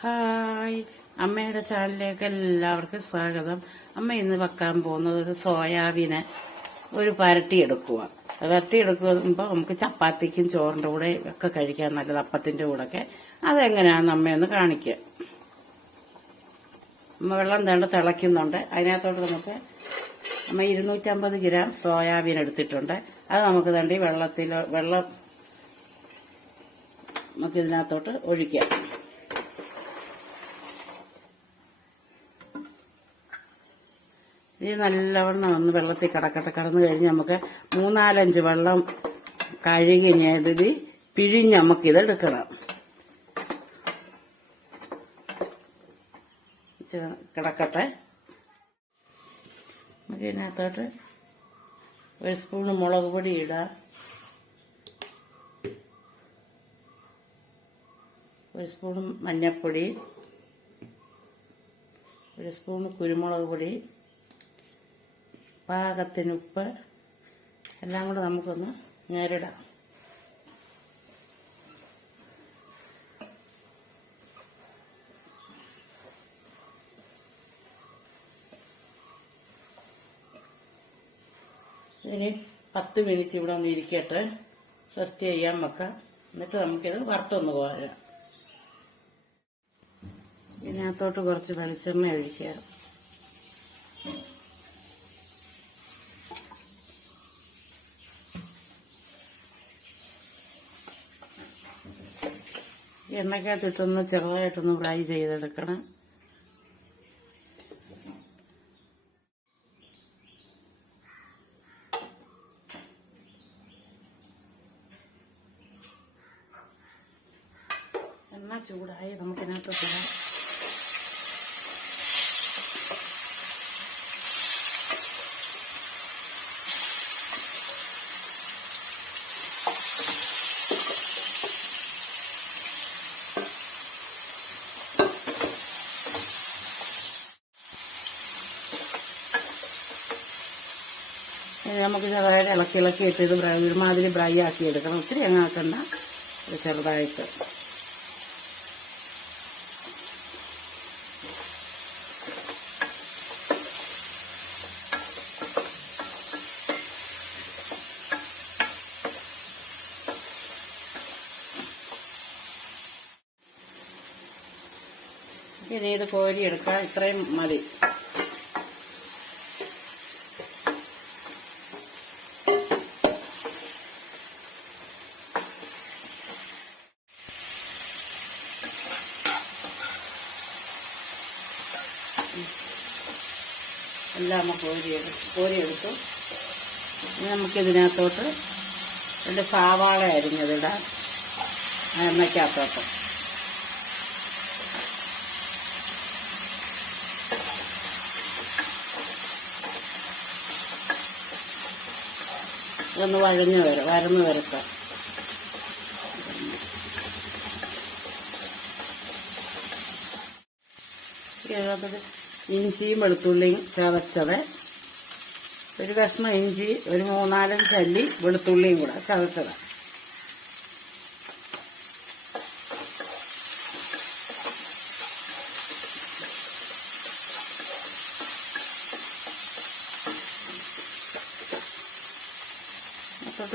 Hi, അമ്മയുടെ ചാനലിലേക്ക് എല്ലാവർക്കും സ്വാഗതം. അമ്മ ഇന്ന് വെക്കാൻ പോകുന്നത് ഒരു സോയാബീനെ ഒരു പരട്ടിയെടുക്കുക. പരട്ടിയെടുക്കുമ്പോൾ നമുക്ക് ചപ്പാത്തിക്കും ചോറിന്റെ കൂടെ ഒക്കെ കഴിക്കാൻ നല്ലത്, അപ്പത്തിന്റെ കൂടെ ഒക്കെ. അതെങ്ങനെയാണെന്ന് അമ്മയൊന്ന് കാണിക്കുക. അമ്മ വെള്ളം തേണ്ട തിളയ്ക്കുന്നുണ്ട്. അതിനകത്തോട്ട് നമുക്ക് അമ്മ 250 ഗ്രാം സോയാബീൻ എടുത്തിട്ടുണ്ട്. അത് നമുക്ക് തണ്ടി വെള്ളം നമുക്ക് ഇതിനകത്തോട്ട് ഒഴിക്കാം. ഇത് നല്ലവണ്ണം ഒന്ന് വെള്ളത്തിൽ കടന്നു കഴിഞ്ഞ് നമുക്ക് 3-4 വെള്ളം കഴുകി ഞെതിരി പിഴിഞ്ഞ് നമുക്കിത് എടുക്കണം. കിടക്കട്ടെ. നമുക്ക് ഇതിനകത്തോട്ട് 1 സ്പൂണ് മുളക് പൊടി ഇടാം, 1 സ്പൂൺ മഞ്ഞൾപ്പൊടി, 1 സ്പൂൺ കുരുമുളക് പൊടി, പാകത്തിന് ഉപ്പ്, എല്ലാം കൂടെ നമുക്കൊന്ന് ഞെരിടാം. ഇതിന് 10 മിനിറ്റ് ഇവിടെ ഒന്ന് ഇരിക്കട്ടെ, റെസ്റ്റ് ചെയ്യാൻ വെക്കാം. എന്നിട്ട് നമുക്കിത് വറുത്തൊന്ന് കോരാം. ഇതിനകത്തോട്ട് കുറച്ച് വെളിച്ചെണ്ണ ഒഴിക്കുക. എണ്ണയ്ക്കകത്തിട്ടൊന്ന് ചെറുതായിട്ടൊന്ന് ഫ്രൈ ചെയ്തെടുക്കണം. എണ്ണ ചൂടായി നമുക്കിതിനകത്ത് ഇടാം. നമുക്ക് ചെറുതായിട്ട് ഇളക്കി ഇട്ട് ഇത് ഒരുമാതിരി ഫ്രൈ ആക്കി എടുക്കണം. ഒത്തിരി അങ്ങാക്കണ്ട, ചെറുതായിട്ട്. ഇനി ഇത് കോരിയെടുക്കാം. ഇത്രയും മതി. എല്ലാം കോരിയെടുത്തു. ഇനി നമുക്കിതിനകത്തോട്ട് 2 സവാള അരിഞ്ഞതിടാം. എണ്ണയ്ക്കകത്തോട്ട് ഇതൊന്ന് വരന്ന് വരക്കാം. ഇഞ്ചിയും വെളുത്തുള്ളിയും ചതച്ചത്, 1 കഷ്ണം ഇഞ്ചി, 3-4 അല്ലി വെളുത്തുള്ളിയും കൂടെ ചതച്ചത്.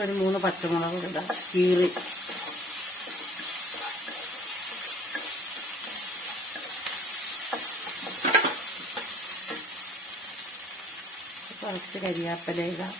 ഒരു 3 പച്ചമുളക് ഇടാം, കീറി. കുറച്ച് കരിയാപ്പില ഇടാം.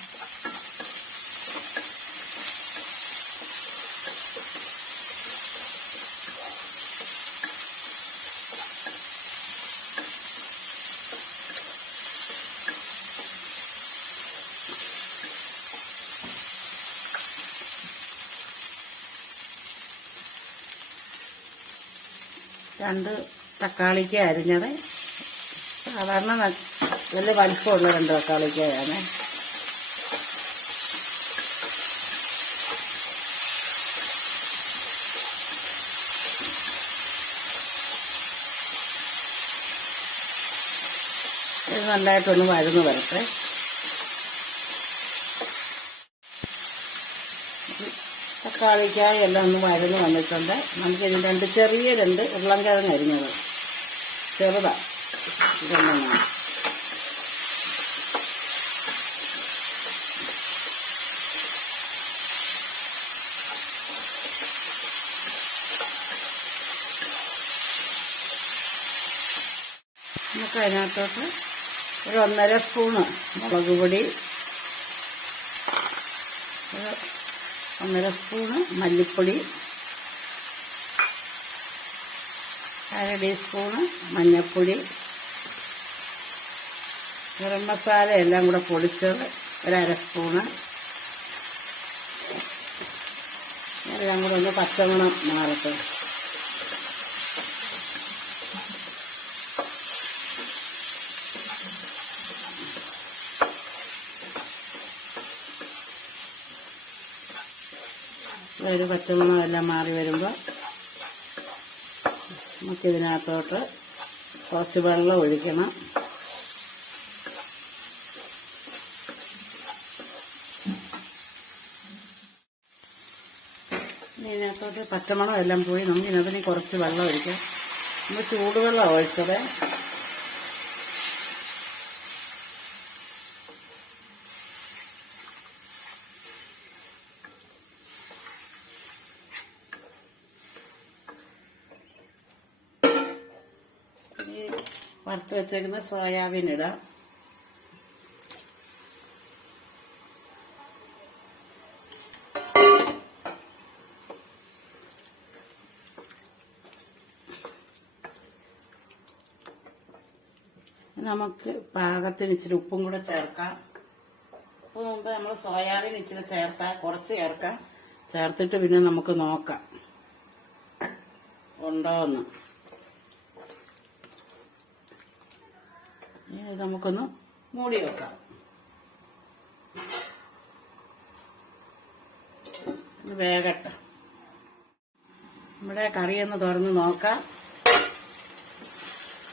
രണ്ട് തക്കാളിക്ക അരിഞ്ഞത്, സാധാരണ നല്ല വലിപ്പമുള്ള 2 തക്കാളിക്കയാണ്. ഇത് നല്ലതായിട്ടൊന്ന് വഴന്ന് വരട്ടെ. തക്കാളിക്കായി എല്ലാം ഒന്ന് വഴന്ന് വന്നിട്ടുണ്ട്. നമുക്കിത് ചെറിയ രണ്ട് ഉരുളൻകിഴങ്ങ് അരിഞ്ഞത് ചെറുതാ ഇതെല്ലാം നമുക്ക് അതിനകത്തോട്ട് ഒരു 1.5 സ്പൂണ് മുളക് പൊടി, 1.5 സ്പൂണ് മല്ലിപ്പൊടി, 1/2 ടീസ്പൂണ് മഞ്ഞൾപ്പൊടി, ഗരം മസാല എല്ലാം കൂടെ പൊടിച്ചത് 1/2 സ്പൂണ്, എല്ലാം കൂടെ ഒന്ന് പച്ചമണം മാറട്ടെ. ഒരു പച്ചമണം എല്ലാം മാറി വരുമ്പോൾ നമുക്കിതിനകത്തോട്ട് കുറച്ച് വെള്ളം ഒഴിക്കണം. ഇതിനകത്തോട്ട് പച്ചമണം എല്ലാം പോയി നമുക്കിതിനകത്തിന് കുറച്ച് വെള്ളം ഒഴിക്കാം. നമ്മൾ ചൂടുവെള്ളം ഒഴിച്ചത്. വറുത്ത് വെച്ചേക്കുന്ന സോയാബീൻ ഇടാം. നമുക്ക് പാകത്തിന് ഇച്ചിരി ഉപ്പും കൂടെ ചേർക്കാം. ഉപ്പ് മുമ്പ് നമ്മൾ സോയാബീൻ ഇച്ചിരി ചേർത്താൽ കുറച്ച് ചേർക്കാം. ചേർത്തിട്ട് പിന്നെ നമുക്ക് നോക്കാം ഉണ്ടോന്ന്. ഇത് നമുക്കൊന്ന് മൂടി വെക്കാം. ഇത് വേകട്ടെ. നമ്മുടെ കറിയൊന്ന് തുറന്ന് നോക്കാം.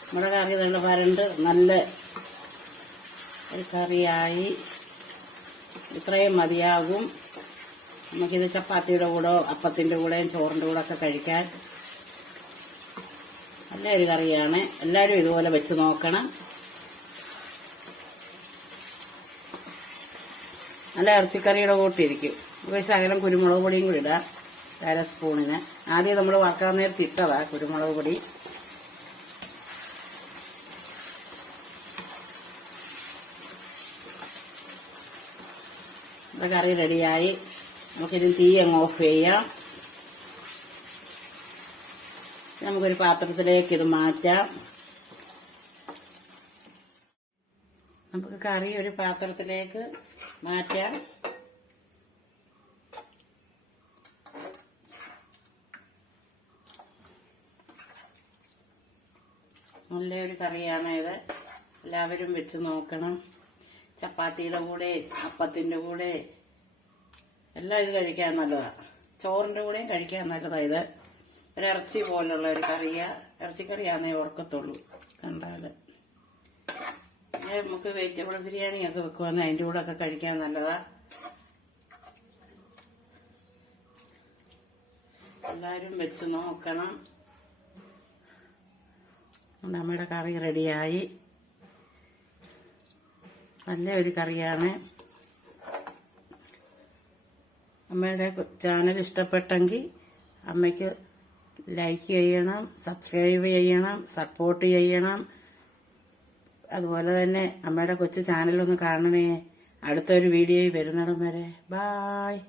നമ്മുടെ കറി നല്ല വരണ്ട് നല്ല ഒരു കറിയായി. ഇത്രയും മതിയാകും. നമുക്കിത് ചപ്പാത്തിയുടെ കൂടെ, അപ്പത്തിന്റെ കൂടെയും ചോറിന്റെ കൂടെ ഒക്കെ കഴിക്കാൻ നല്ലൊരു കറിയാണ്. എല്ലാവരും ഇതുപോലെ വെച്ച് നോക്കണം. നല്ല ഇറച്ചിക്കറിയുടെ കൂട്ടിരിക്കും. ഒരു ശകലം കുരുമുളക് പൊടിയും കൂടി ഇടാം, 1/2 സ്പൂണിന്. ആദ്യം നമ്മൾ വറക്കാൻ നേരത്ത് ഇട്ടതാ കുരുമുളക് പൊടി. കറി റെഡിയായി. നമുക്കിത് തീ അങ്ങ് ഓഫ് ചെയ്യാം. നമുക്കൊരു പാത്രത്തിലേക്ക് ഇത് മാറ്റാം. നമുക്ക് കറി ഒരു പാത്രത്തിലേക്ക് മാറ്റാം. നല്ലൊരു കറിയാണ് ഇത്. എല്ലാവരും വെച്ച് നോക്കണം. ചപ്പാത്തിയുടെ കൂടെ, അപ്പത്തിന്റെ കൂടെ എല്ലാം ഇത് കഴിക്കാൻ നല്ലതാണ്. ചോറിന്റെ കൂടെയും കഴിക്കാൻ നല്ലതാണ്. ഇത് ഒരു ഇറച്ചി പോലുള്ള ഒരു കറിയാ. ഇറച്ചിക്കറിയാന്നേ ഓർക്കത്തുള്ളൂ കണ്ടാല്. നമുക്ക് വെജിറ്റബിൾ ബിരിയാണി ഒക്കെ വെക്കുവാന്ന് അതിന്റെ കൂടെ ഒക്കെ കഴിക്കാൻ നല്ലതാ. എല്ലാരും വെച്ച് നോക്കണം. നമ്മുടെ കറി റെഡിയായി. നല്ലൊരു കറിയാണ്. അമ്മയുടെ ചാനൽ ഇഷ്ടപ്പെട്ടെങ്കിൽ അമ്മയ്ക്ക് ലൈക്ക് ചെയ്യണം, സബ്സ്ക്രൈബ് ചെയ്യണം, സപ്പോർട്ട് ചെയ്യണം. അതുപോലെ തന്നെ അമ്മയുടെ കൊച്ചു ചാനലൊന്ന് കാണണമേ. അടുത്തൊരു വീഡിയോയിൽ വരുന്നിടം വരെ ബായ്.